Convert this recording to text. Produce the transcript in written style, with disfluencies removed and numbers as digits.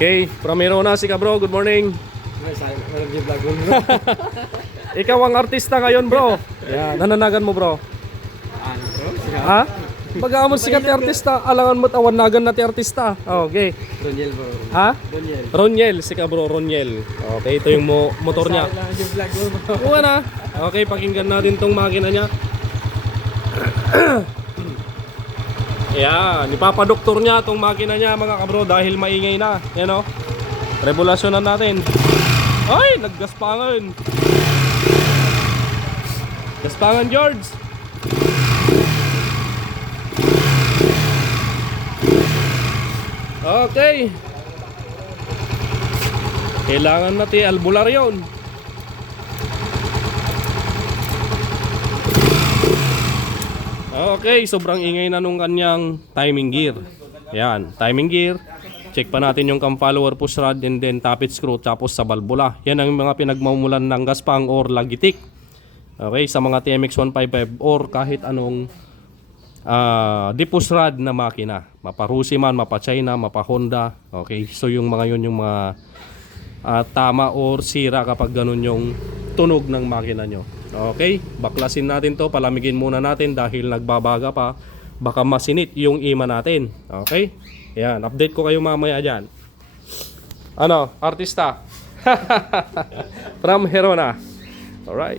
Okay, from Herona si Bro, good morning. Ikaw ang artista ngayon, bro. Yan, nananagan mo, bro. Ha? Mag-aamon sikat ni artista, alangan mo't awanagan na ti artista. Okay. Roniel bro. Ha? Roniel. Roniel, si Bro, Roniel. Okay, ito yung motor niya. Buwan na. Okay, pakinggan natin tong makina niya. Yan, ipapadoktor niya tong makina niya mga kabro dahil maingay na. Yan o. Regulasyonan natin. Ay, naggaspangan. Gaspangan, George. Okay. Kailangan natin albularyon. Okay, sobrang ingay na nung kanyang timing gear. Yan, timing gear. Check pa natin yung cam follower push rod and then tappet screw tapos sa valvula. Yan ang mga pinagmumulan ng gaspang or lagitik. Okay, sa mga TMX 155 or kahit anong push rod na makina. Mapa Rusi man, mapa China, mapa Honda. Okay, so yung mga yun yung mga tama or sira kapag ganun yung tunog ng makina nyo. Okay, baklasin natin to, palamigin muna natin dahil nagbabaga pa. Baka masinit yung ima natin. Okay, yan, update ko kayo mamaya dyan. Ano, artista? From Herona. Alright.